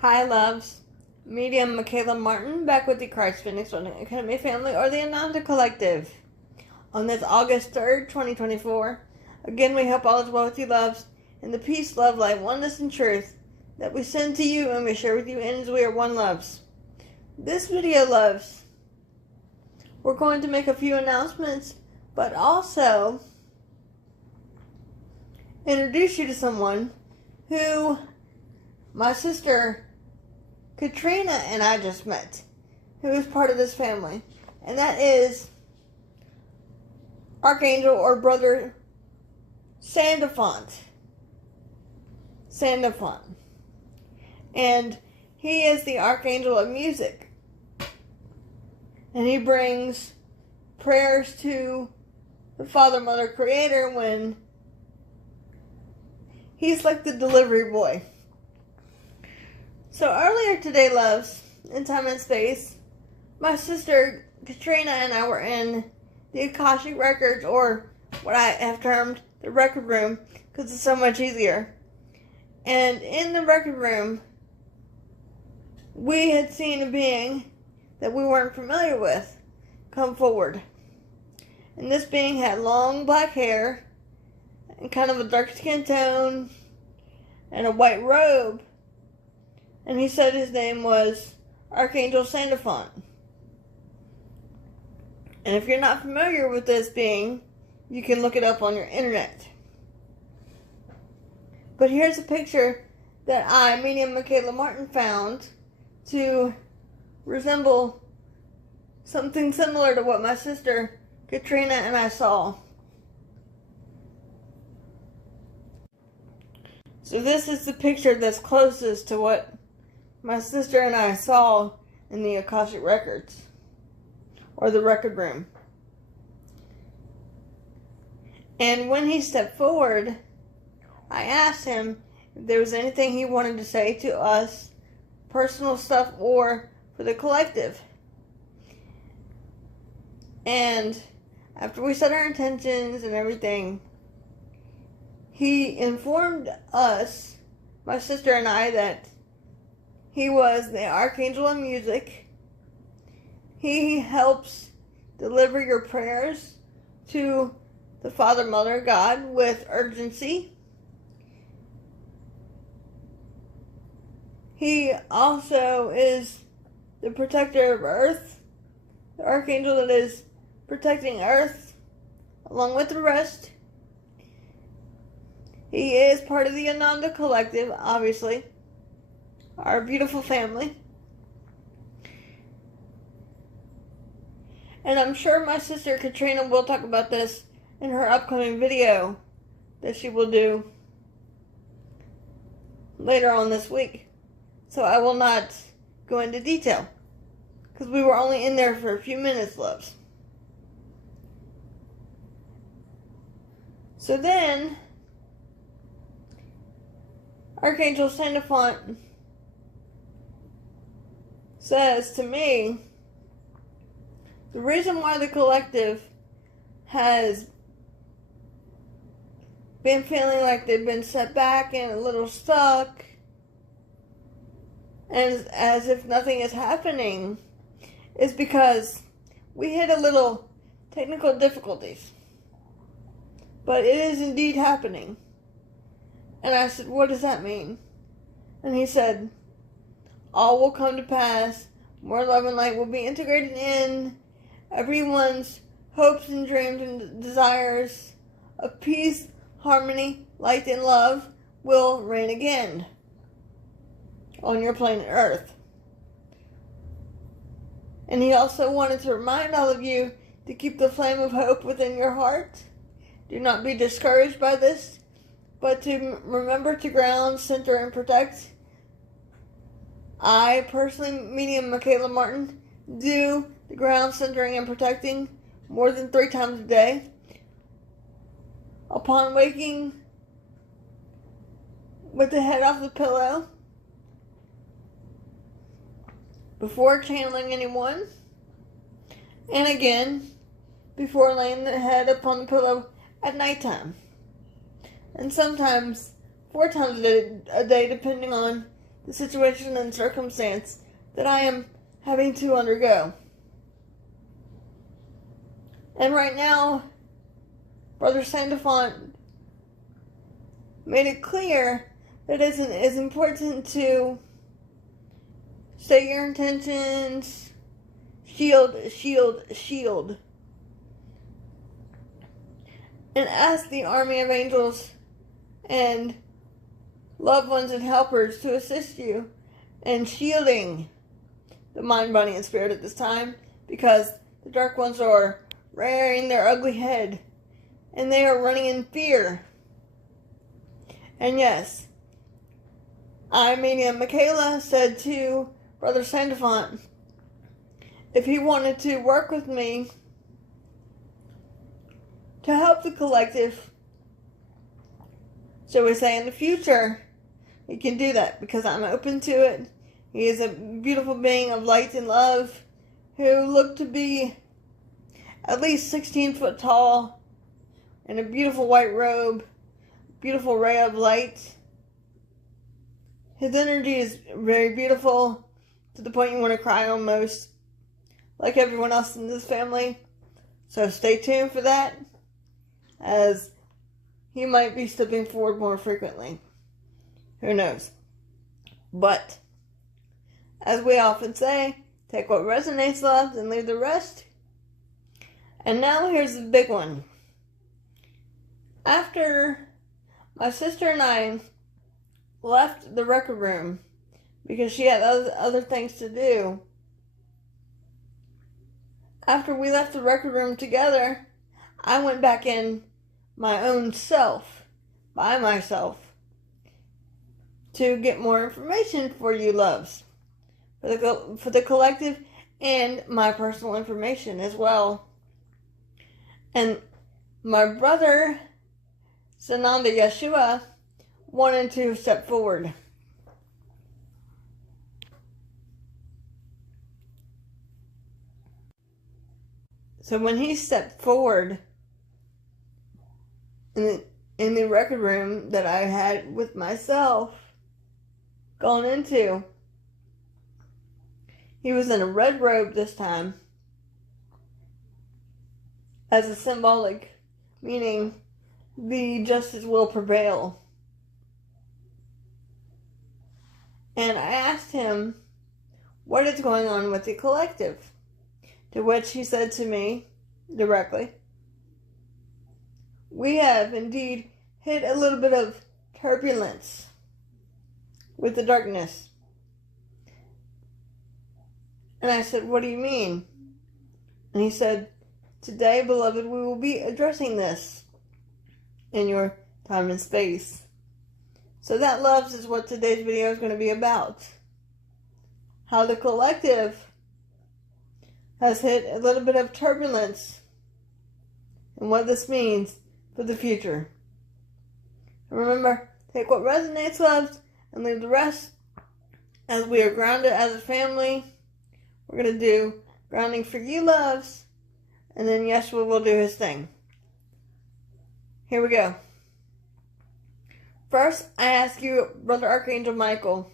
Hi, loves. Medium Michaela Martin back with the Christ Phoenix Running Academy family, or the Ananda Collective. On this August 3rd, 2024, again we hope all is well with you, loves, and the peace, love, light, oneness, and truth that we send to you and we share with you as we are one, loves. This video, loves, we're going to make a few announcements, but also introduce you to someone who my sister Katrina and I just met, who is part of this family, and that is Archangel or Brother Sant. And he is the Archangel of Music, and he brings prayers to the Father, Mother, Creator when he's like the delivery boy. So earlier today, loves, in time and space, my sister Katrina and I were in the Akashic Records, or what I have termed the record room, because it's so much easier. And in the record room, we had seen a being that we weren't familiar with come forward. And this being had long black hair, and kind of a dark skin tone, and a white robe. And he said his name was Archangel Sant. And if you're not familiar with this being, you can look it up on your internet. But here's a picture that I, Medium Michaela Martin, found to resemble something similar to what my sister Katrina and I saw. So this is the picture that's closest to what my sister and I saw in the Akashic Records, or the record room. And when he stepped forward, I asked him if there was anything he wanted to say to us, personal stuff or for the collective. And after we set our intentions and everything, he informed us, my sister and I, that he was the Archangel of Music. He helps deliver your prayers to the Father, Mother, God with urgency. He also is the protector of Earth, the Archangel that is protecting Earth along with the rest. He is part of the Ananda Collective, obviously, our beautiful family. And I'm sure my sister Katrina will talk about this in her upcoming video that she will do later on this week. So I will not go into detail, because we were only in there for a few minutes, loves. So then, Archangel Sant says to me, the reason why the collective has been feeling like they've been set back and a little stuck, and as if nothing is happening, is because we hit a little technical difficulties. But it is indeed happening. And I said, what does that mean? And he said, all will come to pass. More love and light will be integrated in. Everyone's hopes and dreams and desires of peace, harmony, light, and love will reign again on your planet Earth. And he also wanted to remind all of you to keep the flame of hope within your heart. Do not be discouraged by this, but to remember to ground, center, and protect. I personally, Medium Michaela Martin, do the ground, centering, and protecting more than 3 times a day. Upon waking with the head off the pillow, before channeling anyone, and again before laying the head upon the pillow at nighttime. And sometimes 4 times a day, depending on the situation and circumstance that I am having to undergo. And right now, Brother Sant made it clear that it is important to state your intentions, shield, and ask the army of angels and loved ones and helpers to assist you in shielding the mind, body, and spirit at this time, because the dark ones are rearing their ugly head and they are running in fear. And yes, Medium Michaela said to Brother Sant if he wanted to work with me to help the collective, so we say in the future, he can do that because I'm open to it. He is a beautiful being of light and love who looked to be at least 16 foot tall in a beautiful white robe, beautiful ray of light. His energy is very beautiful to the point you want to cry almost, like everyone else in this family. So stay tuned for that, as he might be stepping forward more frequently. Who knows? But, as we often say, take what resonates, loved, and leave the rest. And now here's the big one. After my sister and I left the record room, because she had other things to do, after we left the record room together, I went back in my own self, by myself, to get more information for you loves, for the collective, and my personal information as well. And my brother, Sananda Yeshua, wanted to step forward. So when he stepped forward in the record room that I had with myself gone into, he was in a red robe this time, as a symbolic, meaning the justice will prevail. And I asked him what is going on with the collective, to which he said to me directly, we have indeed hit a little bit of turbulence with the darkness. And I said, what do you mean? And he said, today, beloved, we will be addressing this in your time and space. So that, loves, is what today's video is going to be about. How the collective has hit a little bit of turbulence and what this means for the future. And remember, take what resonates, loves, and leave the rest. As we are grounded as a family, we're going to do grounding for you, loves, and then Yeshua will do his thing. Here we go. First, I ask you, Brother Archangel Michael,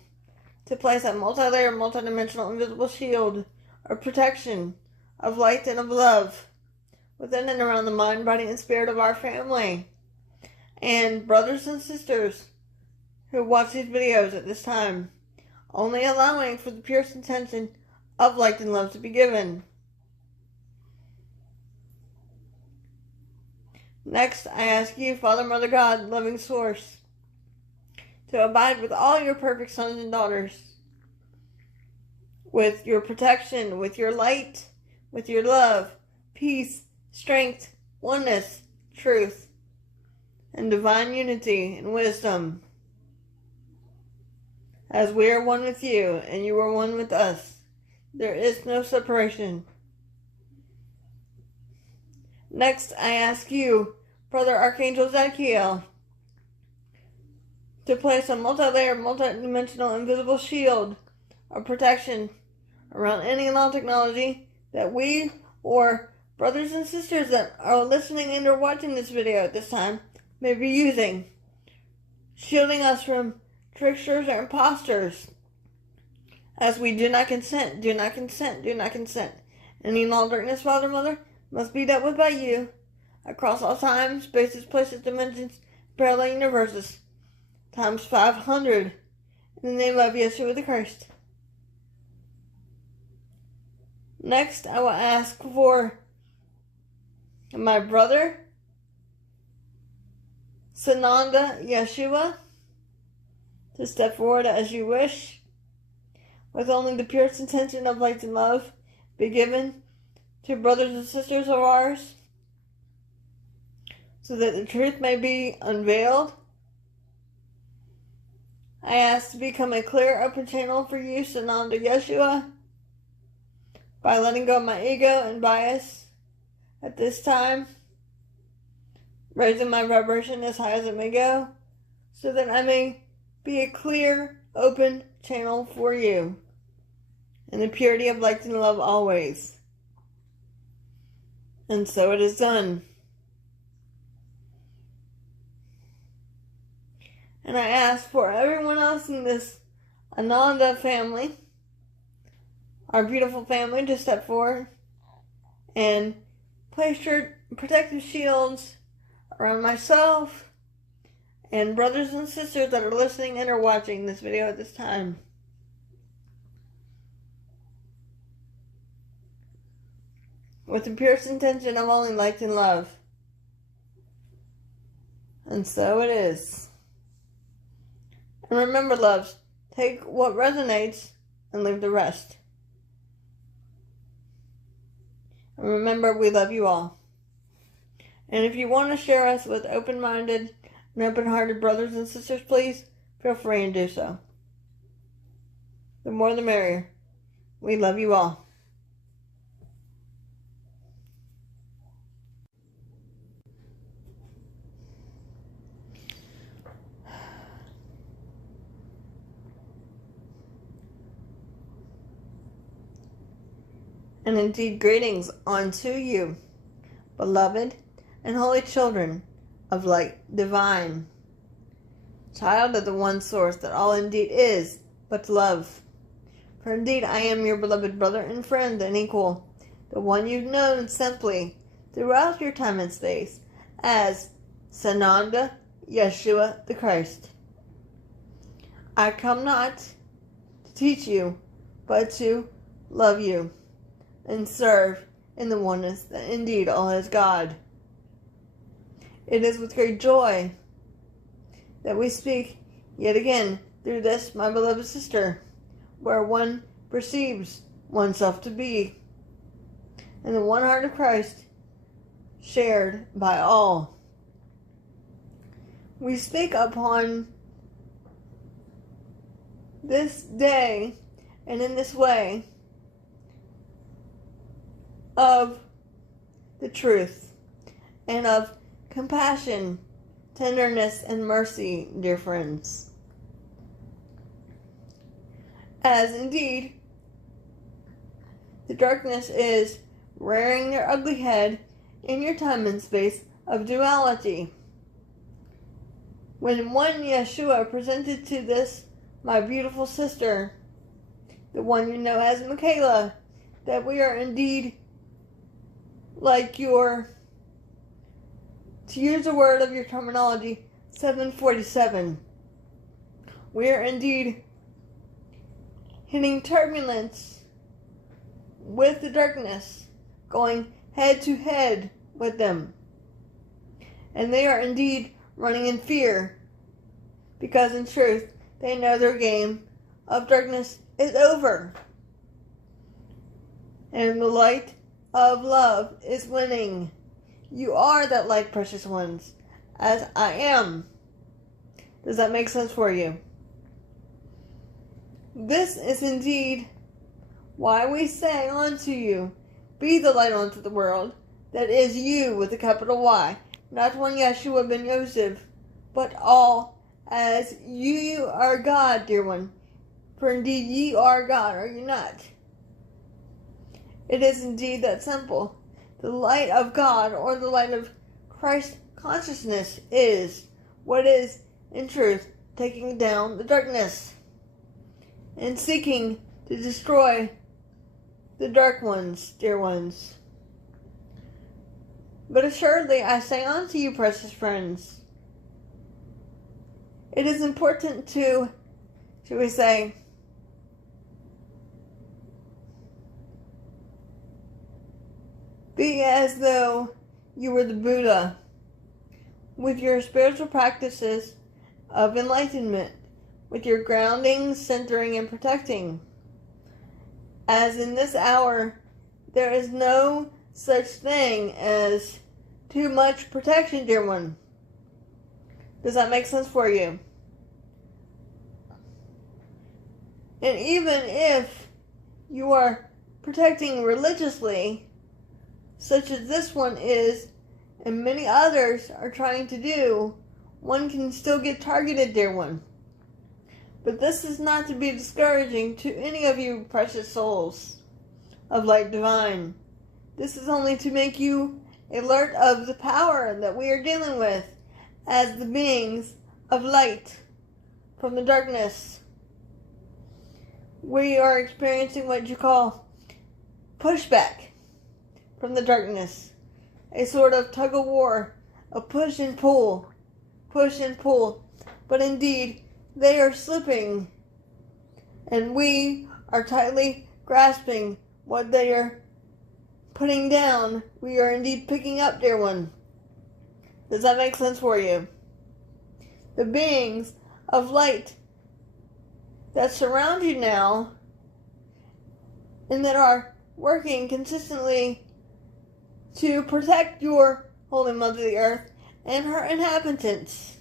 to place that multi-layer, multi-dimensional, invisible shield of protection, of light and of love within and around the mind, body, and spirit of our family and brothers and sisters who watch these videos at this time, only allowing for the purest intention of light and love to be given. Next, I ask you, Father, Mother, God, loving source, to abide with all your perfect sons and daughters, with your protection, with your light, with your love, peace, strength, oneness, truth, and divine unity and wisdom. As we are one with you, and you are one with us, there is no separation. Next, I ask you, Brother Archangel Sant, to place a multi-layered, multi-dimensional, invisible shield of protection around any and all technology that we or brothers and sisters that are listening and or watching this video at this time may be using, shielding us from tricksters or imposters As we do not consent, do not consent, do not consent. Any and all darkness, Father, Mother, must be dealt with by you, across all time, spaces, places, dimensions, parallel universes, times 500, in the name of Yeshua the Christ. Next, I will ask for my brother, Sananda Yeshua, to step forward as you wish, with only the purest intention of light and love be given to brothers and sisters of ours, so that the truth may be unveiled. I ask to become a clear, open channel for you, Sananda Yeshua, by letting go of my ego and bias at this time, raising my vibration as high as it may go, so that I may be a clear, open channel for you, in the purity of light and love always. And so it is done. And I ask for everyone else in this Ananda family, our beautiful family, to step forward and place your protective shields around myself and brothers and sisters that are listening and are watching this video at this time. With the purest intention of only light and love. And so it is. And remember, loves, take what resonates and leave the rest. And remember, we love you all. And if you want to share us with open-minded and open-hearted brothers and sisters, please feel free and do so. The more the merrier. We love you all. And indeed, greetings unto you, beloved and holy children of light divine, child of the one source that all indeed is but love. For indeed I am your beloved brother and friend and equal, the one you've known simply throughout your time and space as Sananda Yeshua the Christ. I come not to teach you, but to love you and serve in the oneness that indeed all is God. It is with great joy that we speak yet again through this, my beloved sister, where one perceives oneself to be in the one heart of Christ, shared by all. We speak upon this day and in this way of the truth and of compassion, tenderness, and mercy, dear friends. As indeed the darkness is rearing their ugly head in your time and space of duality. When one Yeshua presented to this, my beautiful sister, the one you know as Michaela, that we are indeed like your, to use a word of your terminology, 747. We are indeed hitting turbulence with the darkness, going head to head with them. And they are indeed running in fear, because in truth, they know their game of darkness is over. And the light of love is winning. You are that light, precious ones, as I am. Does that make sense for you? This is indeed why we say unto you, be the light unto the world, that is you with a capital Y, not one Yeshua ben Yosef, but all, as you are God, dear one. For indeed ye are God, are you not? It is indeed that simple. The light of God, or the light of Christ consciousness, is what is, in truth, taking down the darkness and seeking to destroy the dark ones, dear ones. But assuredly I say unto you, precious friends, it is important to, shall we say, be as though you were the Buddha with your spiritual practices of enlightenment, with your grounding, centering, and protecting. As in this hour, there is no such thing as too much protection, dear one. Does that make sense for you? And even if you are protecting religiously, such as this one is, and many others are trying to do, one can still get targeted, dear one. But this is not to be discouraging to any of you precious souls of light divine. This is only to make you alert of the power that we are dealing with as the beings of light from the darkness. We are experiencing what you call pushback from the darkness. A sort of tug of war, a push and pull. But indeed, they are slipping, and we are tightly grasping what they are putting down. We are indeed picking up, dear one. Does that make sense for you? The beings of light that surround you now and that are working consistently to protect your Holy Mother the Earth and her inhabitants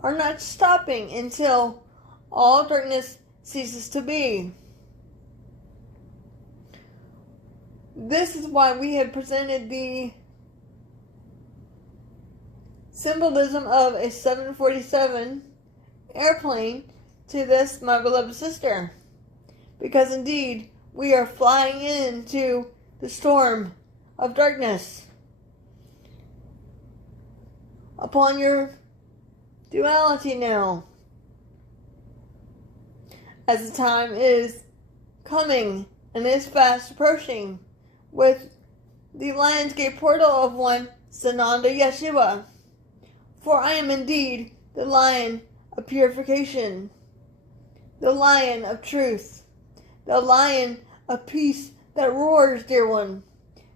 are not stopping until all darkness ceases to be. This is why we have presented the symbolism of a 747 airplane to this, my beloved sister. Because indeed, we are flying into the storm of darkness upon your duality now, as the time is coming and is fast approaching with the Lion's Gate portal of one Sananda Yeshua. For I am indeed the Lion of purification, the Lion of truth, the Lion of peace that roars, dear one.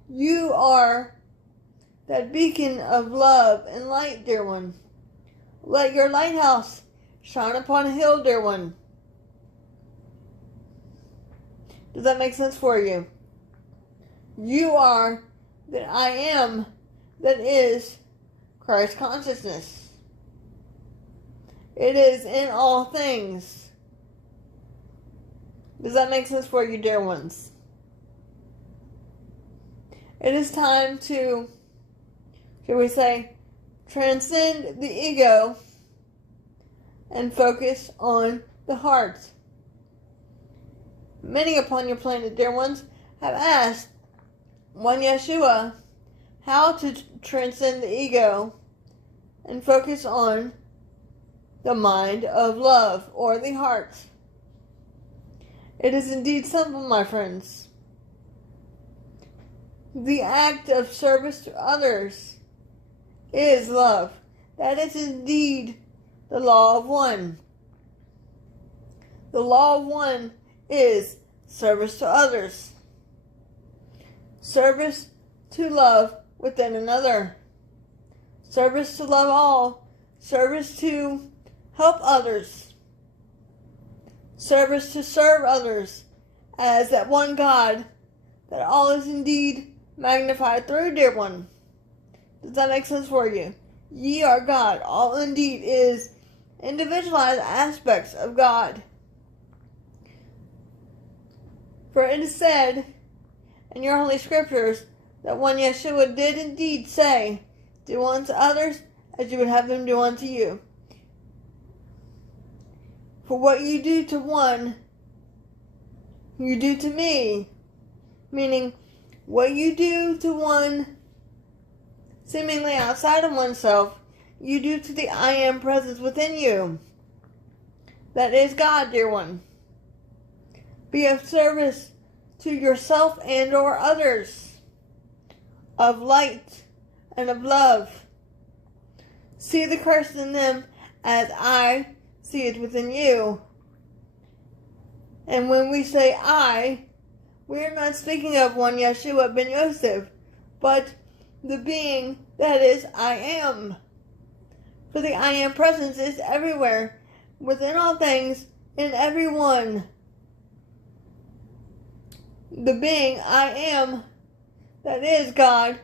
You are that beacon of love and light, dear one. Let your lighthouse shine upon a hill, dear one. Does that make sense for you? You are that I am that is Christ consciousness. It is in all things. Does that make sense for you, dear ones? It is time to, shall we say, transcend the ego and focus on the heart. Many upon your planet, dear ones, have asked one Yeshua how to transcend the ego and focus on the mind of love or the heart. It is indeed simple, my friends. The act of service to others is love. That is indeed the law of one. The law of one is service to others. Service to love within another. Service to love all. Service to help others. Service to serve others as that one God that all is indeed magnified through, dear one. Does that make sense for you? Ye are God. All indeed is individualized aspects of God. For it is said in your holy scriptures that one Yeshua did indeed say, do unto others as you would have them do unto you. For what you do to one, you do to me. Meaning, what you do to one seemingly outside of oneself, you do to the I Am presence within you. That is God, dear one. Be of service to yourself and or others, of light and of love. See the Christ in them as I see it within you. And when we say I, we are not speaking of one Yeshua ben Yosef, but the being that is I am. For the I am presence is everywhere, within all things, in everyone. The being I am, that is God,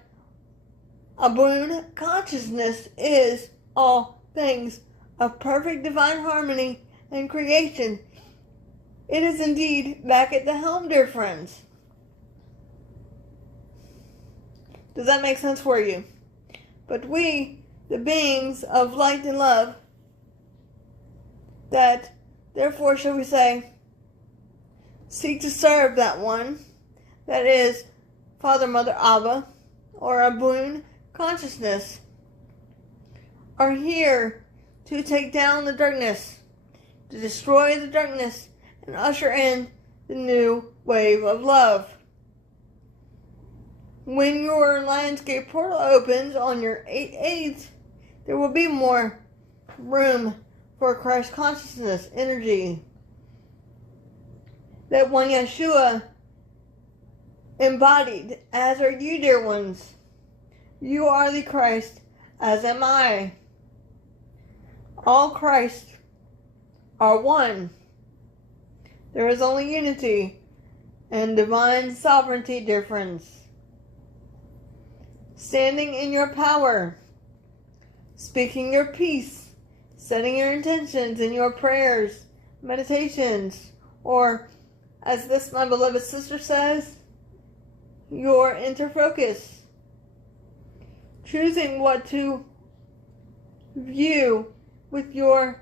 Abun consciousness, is all things of perfect divine harmony and creation. It is indeed back at the helm, dear friends. Does that make sense for you? But we, the beings of light and love, that therefore shall we say, seek to serve that one, that is Father, Mother, Abba, or Abun consciousness, are here to take down the darkness, to destroy the darkness, and usher in the new wave of love. When your Lionsgate portal opens on your 8/8, there will be more room for Christ consciousness, energy. That one Yeshua embodied, as are you, dear ones. You are the Christ, as am I. All Christ are one. There is only unity and divine sovereignty, dear friends. Standing in your power, speaking your peace, setting your intentions in your prayers, meditations, or, as this my beloved sister says, your interfocus. Choosing what to view with your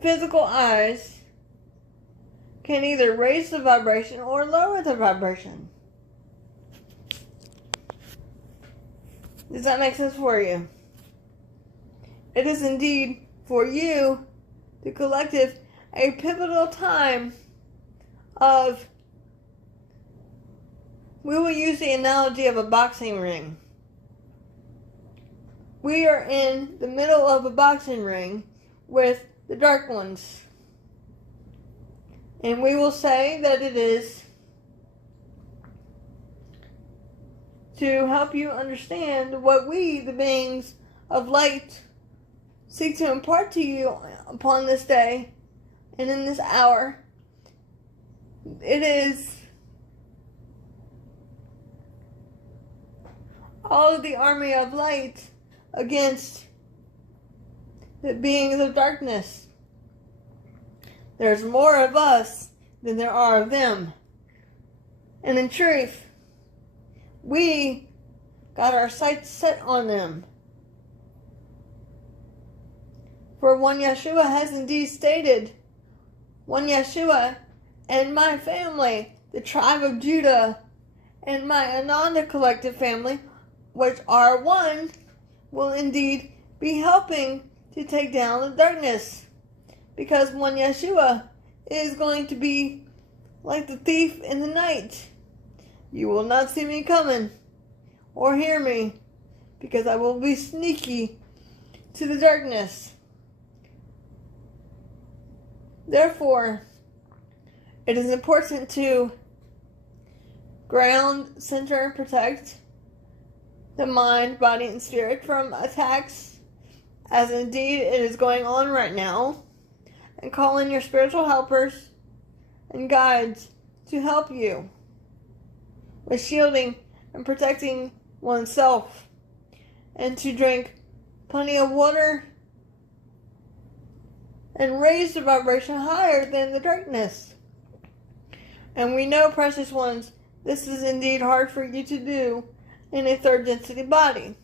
physical eyes can either raise the vibration or lower the vibration. Does that make sense for you? It is indeed for you, the collective, a pivotal time of, we will use the analogy of a boxing ring. We are in the middle of a boxing ring with the dark ones. And we will say that it is to help you understand what we, the beings of light, seek to impart to you upon this day and in this hour. It is all of the army of light against the beings of darkness. There's more of us than there are of them. And in truth, we got our sights set on them. For one Yeshua has indeed stated, one Yeshua and my family, the tribe of Judah, and my Ananda collective family, which are one, will indeed be helping to take down the darkness. Because one Yeshua is going to be like the thief in the night. You will not see me coming or hear me, because I will be sneaky to the darkness. Therefore, it is important to ground, center, and protect the mind, body, and spirit from attacks, as indeed it is going on right now, and call in your spiritual helpers and guides to help you with shielding and protecting oneself, and to drink plenty of water and raise the vibration higher than the darkness. And we know, precious ones, this is indeed hard for you to do in a third density body,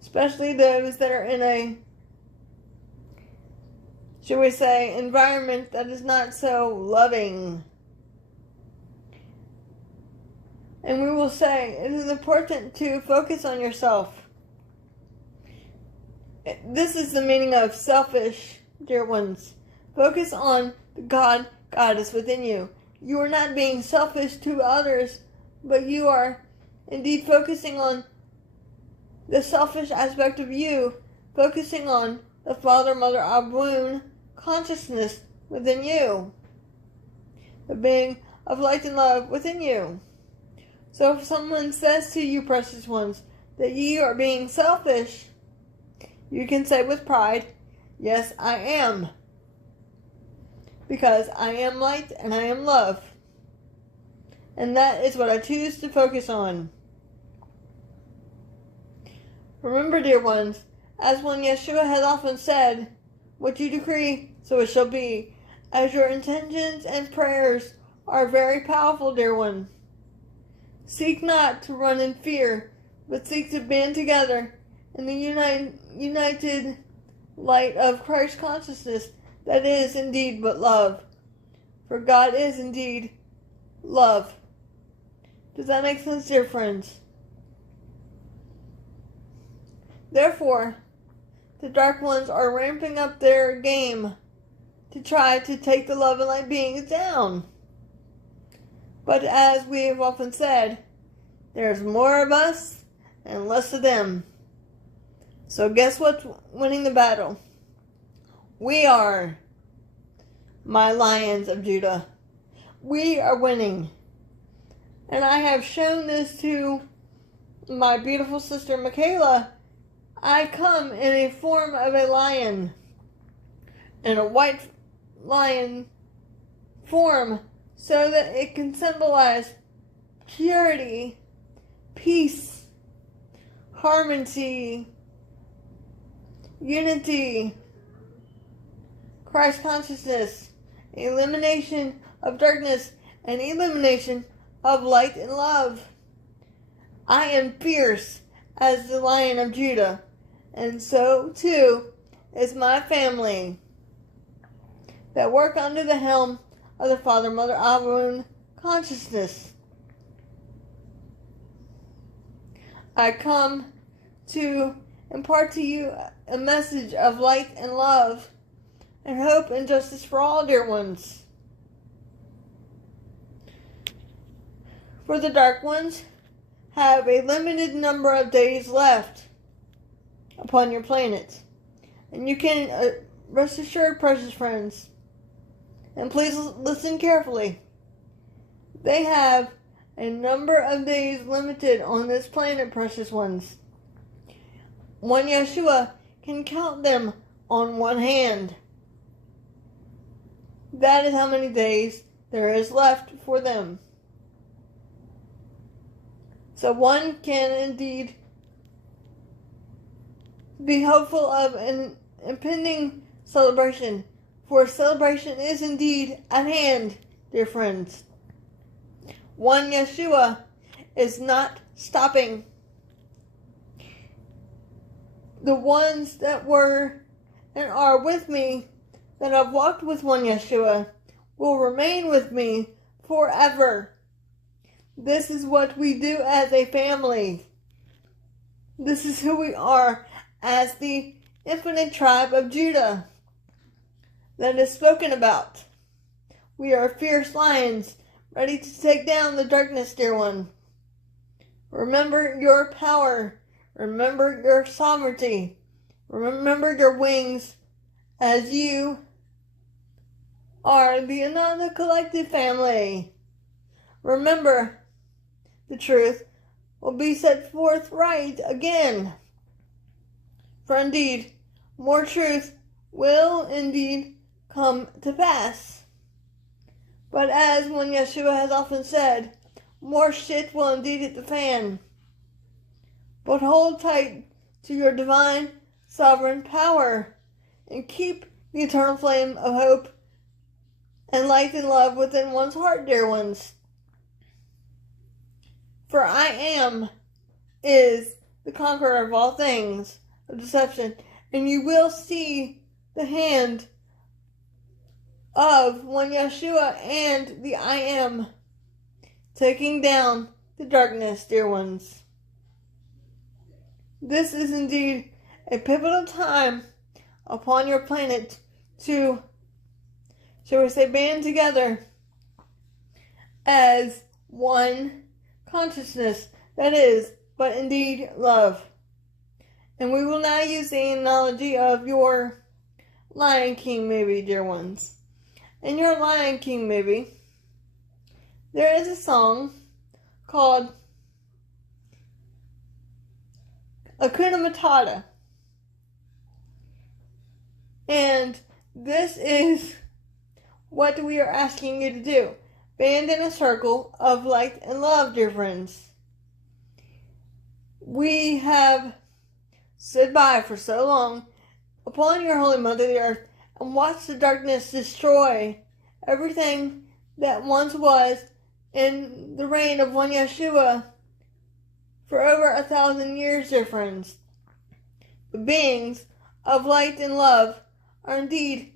especially those that are in a, should we say, environment that is not so loving. And we will say it is important to focus on yourself. This is the meaning of selfish, dear ones. Focus on the Goddess within you. You are not being selfish to others, but you are indeed focusing on the selfish aspect of you, focusing on the Father, Mother, Abun consciousness within you, the being of light and love within you. So if someone says to you, precious ones, that ye are being selfish, you can say with pride, yes, I am. Because I am light and I am love. And that is what I choose to focus on. Remember, dear ones, as one Yeshua has often said, what you decree, so it shall be, as your intentions and prayers are very powerful, dear one. Seek not to run in fear, but seek to band together in the united light of Christ consciousness that is indeed but love. For God is indeed love. Does that make sense, dear friends? Therefore, the dark ones are ramping up their game to try to take the love and light beings down. But as we have often said, there's more of us and less of them. So guess what's winning the battle? We are, my lions of Judah. We are winning. And I have shown this to my beautiful sister Michaela. I come in a form of a lion, in a white lion form, so that it can symbolize purity, peace, harmony, unity, Christ consciousness, elimination of darkness, and illumination of light and love. I am fierce as the Lion of Judah, and so too is my family that work under the helm of the Father, Mother, Abun consciousness. I come to impart to you a message of light and love and hope and justice for all, dear ones. For the dark ones have a limited number of days left upon your planet. And you can rest assured, precious friends, and please listen carefully, they have a number of days limited on this planet, precious ones. One Yeshua can count them on one hand. That is how many days there is left for them. So one can indeed be hopeful of an impending celebration, for celebration is indeed at hand, dear friends. One Yeshua is not stopping. The ones that were and are with me, that have walked with one Yeshua, will remain with me forever. This is what we do as a family. This is who we are as the infinite tribe of Judah that is spoken about. We are fierce lions, ready to take down the darkness, dear one. Remember your power. Remember your sovereignty. Remember your wings, as you are the Ananda collective family. Remember, the truth will be set forth right again. For indeed, more truth will indeed come to pass. But as when Yeshua has often said, more shit will indeed hit the fan. But hold tight to your divine sovereign power and keep the eternal flame of hope and light and love within one's heart, dear ones. For I am is the conqueror of all things of deception, and you will see the hand of one Yeshua and the I am taking down the darkness, dear ones. This is indeed a pivotal time upon your planet to shall we say, band together as one consciousness that is, but indeed, love. And we will now use the analogy of your Lion King movie, dear ones. In your Lion King movie, there is a song called Hakuna Matata. And this is what we are asking you to do. Band in a circle of light and love, dear friends. We have stood by for so long upon your holy mother, the earth, and watched the darkness destroy everything that once was in the reign of one Yeshua for over 1,000 years, dear friends. The beings of light and love are indeed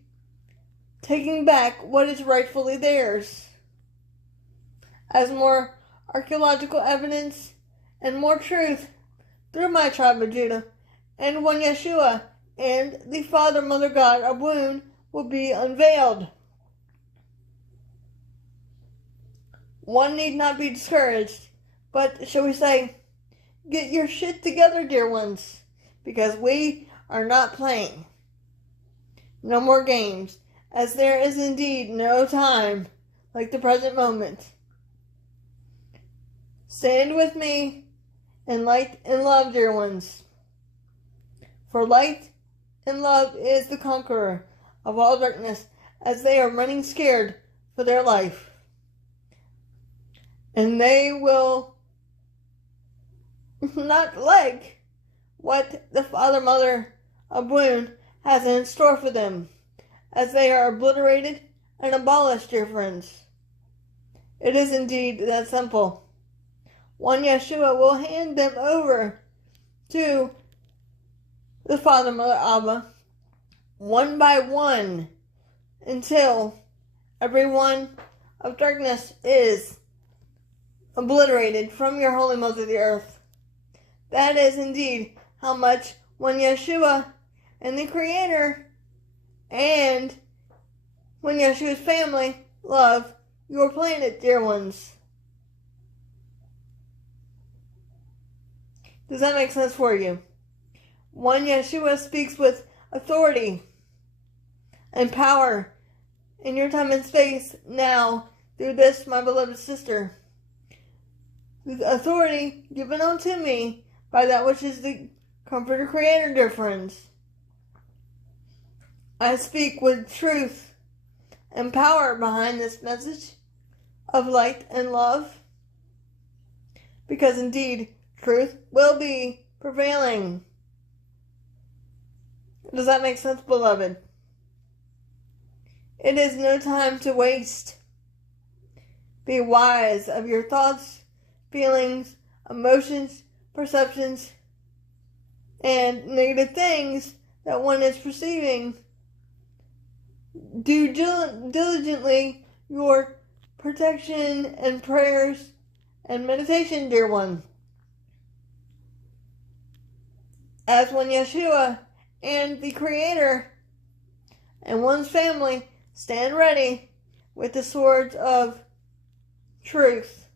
taking back what is rightfully theirs. As more archaeological evidence and more truth through my tribe of Judah and one Yeshua and the Father, Mother, God of Wound will be unveiled. One need not be discouraged, but shall we say, get your shit together, dear ones, because we are not playing. No more games, as there is indeed no time like the present moment. Stand with me in light and love, dear ones. For light and love is the conqueror of all darkness, as they are running scared for their life. And they will not like what the Father, Mother of Wound has in store for them, as they are obliterated and abolished, dear friends. It is indeed that simple. One Yeshua will hand them over to the Father, Mother, Abba, one by one, until every one of darkness is obliterated from your holy mother, the earth. That is indeed how much one Yeshua and the Creator and one Yeshua's family love your planet, dear ones. Does that make sense for you? One Yeshua speaks with authority and power in your time and space now through this, my beloved sister. The authority given unto me by that which is the Comforter Creator, dear friends. I speak with truth and power behind this message of light and love, because indeed truth will be prevailing. Does that make sense, beloved? It is no time to waste. Be wise of your thoughts, feelings, emotions, perceptions, and negative things that one is perceiving. Do diligently your protection and prayers and meditation, dear one. As when Yeshua and the Creator and one's family stand ready with the swords of truth,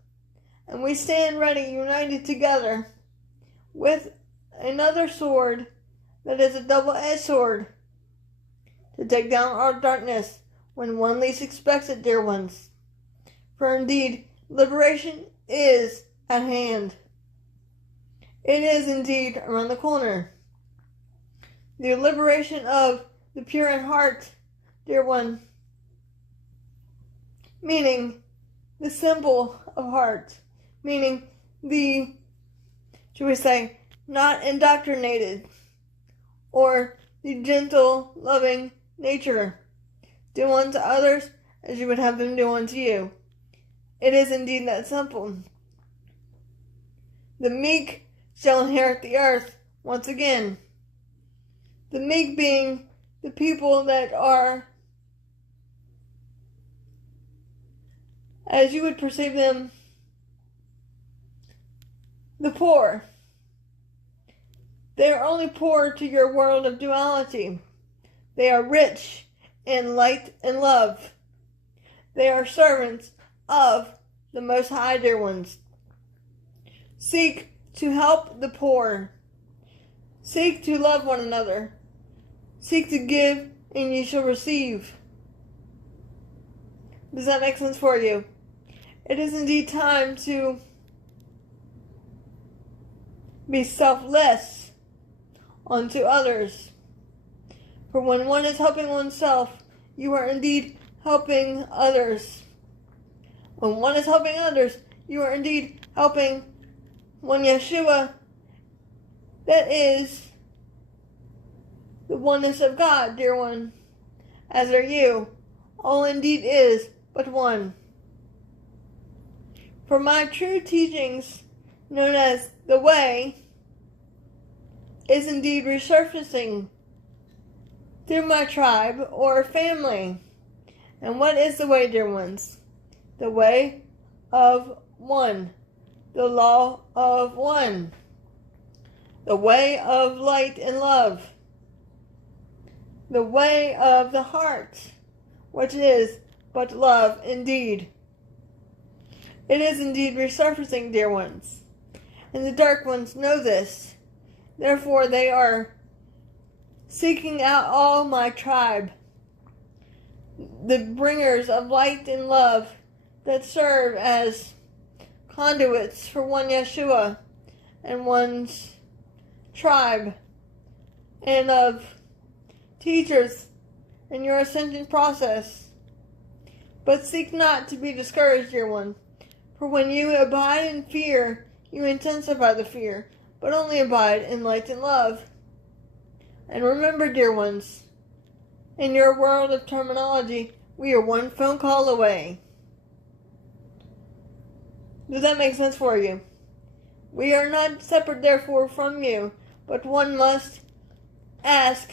and we stand ready united together with another sword that is a double-edged sword to take down our darkness when one least expects it, dear ones. For indeed, liberation is at hand. It is indeed around the corner. The liberation of the pure in heart, dear one, meaning the simple of heart, meaning the, should we say, not indoctrinated, or the gentle, loving nature. Do unto others as you would have them do unto you. It is indeed that simple. The meek shall inherit the earth once again. The meek being the people that are, as you would perceive them, the poor. They are only poor to your world of duality. They are rich in light and love. They are servants of the Most High, dear ones. Seek to help the poor. Seek to love one another. Seek to give, and you shall receive. Does that make sense for you? It is indeed time to be selfless unto others. For when one is helping oneself, you are indeed helping others. When one is helping others, you are indeed helping one Yeshua, that is the oneness of God, dear one, as are you. All indeed is but one. For my true teachings, known as the Way, is indeed resurfacing through my tribe or family. And what is the way, dear ones? The way of one. The law of one. The way of light and love. The way of the heart, which is but love indeed. It is indeed resurfacing, dear ones. And the dark ones know this. Therefore they are seeking out all my tribe, the bringers of light and love that serve as conduits for one Yeshua and one's tribe, and of teachers in your ascension process. But seek not to be discouraged, dear one, for when you abide in fear, you intensify the fear, but only abide in light and love. And remember, dear ones, in your world of terminology, we are one phone call away. Does that make sense for you? We are not separate, therefore, from you, but one must ask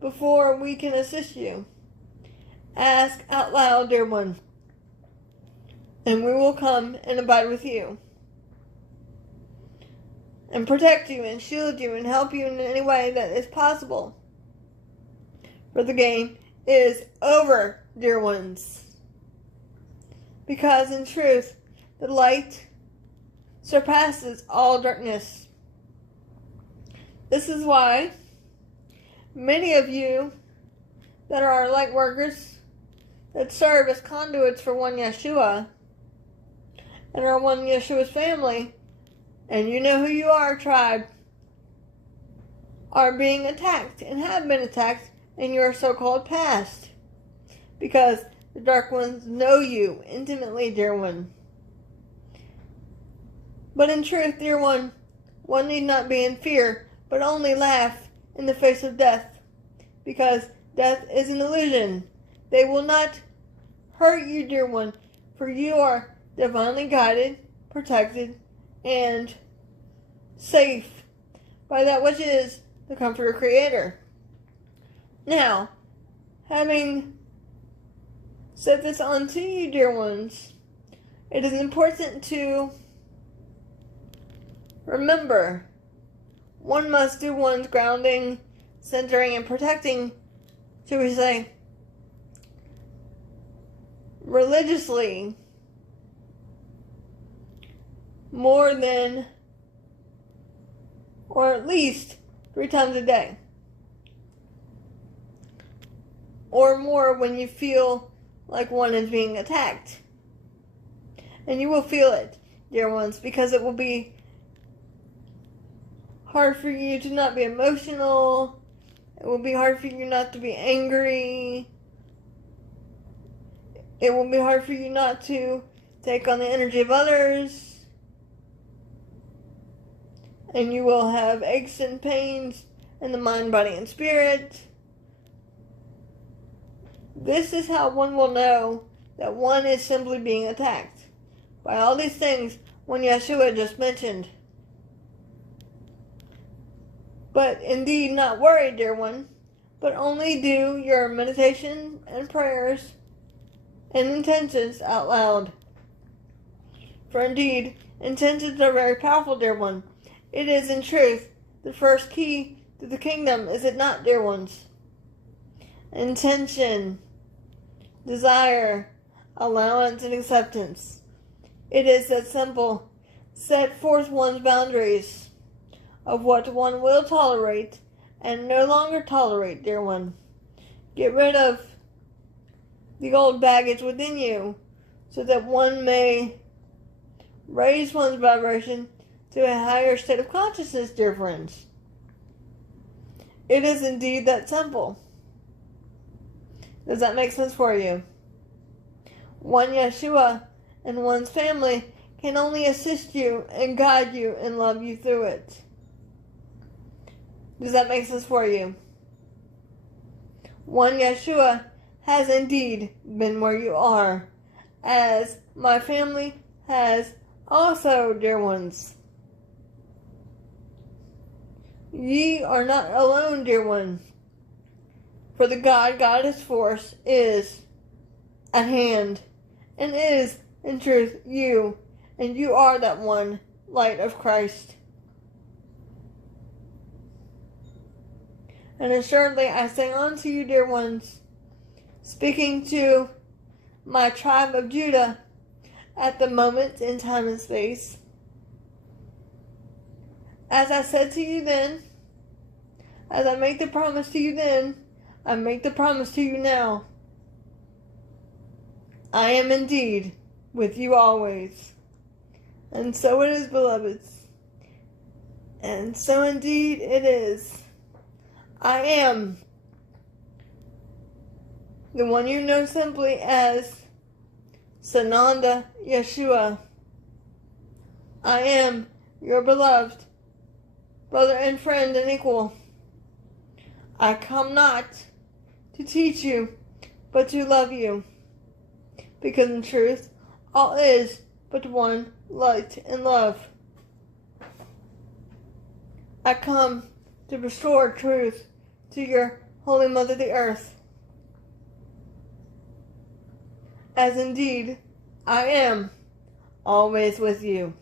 before we can assist you. Ask out loud, dear one, and we will come and abide with you, and protect you, and shield you, and help you in any way that is possible. For the game is over, dear ones. Because in truth, the light surpasses all darkness. This is why many of you that are light workers, that serve as conduits for one Yeshua, and are one Yeshua's family, and you know who you are, tribe, are being attacked and have been attacked in your so-called past. Because the dark ones know you intimately, dear one. But in truth, dear one need not be in fear, but only laugh in the face of death. Because death is an illusion. They will not hurt you, dear one, for you are divinely guided, protected, and safe by that which is the Comforter Creator. Now, having said this unto you, dear ones, it is important to remember one must do one's grounding, centering, and protecting, shall we say, religiously, more than, or at least 3 times a day. Or more when you feel like one is being attacked. And you will feel it, dear ones, because it will be hard for you to not be emotional. It will be hard for you not to be angry. It will be hard for you not to take on the energy of others. And you will have aches and pains in the mind, body, and spirit. This is how one will know that one is simply being attacked by all these things one Yeshua just mentioned. But indeed, not worry, dear one, but only do your meditation and prayers and intentions out loud. For indeed, intentions are very powerful, dear one. It is in truth the first key to the kingdom, is it not, dear ones? Intention, desire, allowance, and acceptance. It is that simple. Set forth one's boundaries of what one will tolerate and no longer tolerate, dear one. Get rid of the old baggage within you so that one may raise one's vibration to a higher state of consciousness, dear friends. It is indeed that simple. Does that make sense for you? One Yeshua and one's family can only assist you and guide you and love you through it. Does that make sense for you? One Yeshua has indeed been where you are, as my family has also, dear ones. Ye are not alone, dear one, for the God-Goddess force is at hand, and is, in truth, you, and you are that one light of Christ. And assuredly I say unto you, dear ones, speaking to my tribe of Judah at the moment in time and space, as I said to you then, as I make the promise to you then, I make the promise to you now. I am indeed with you always. And so it is, beloveds. And so indeed it is. I am the one you know simply as Sananda Yeshua. I am your beloved brother and friend and equal. I come not to teach you, but to love you. Because in truth, all is but one light and love. I come to restore truth to your Holy Mother the Earth. As indeed I am always with you.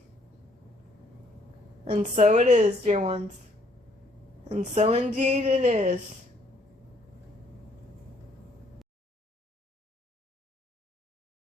And so it is, dear ones. And so indeed it is.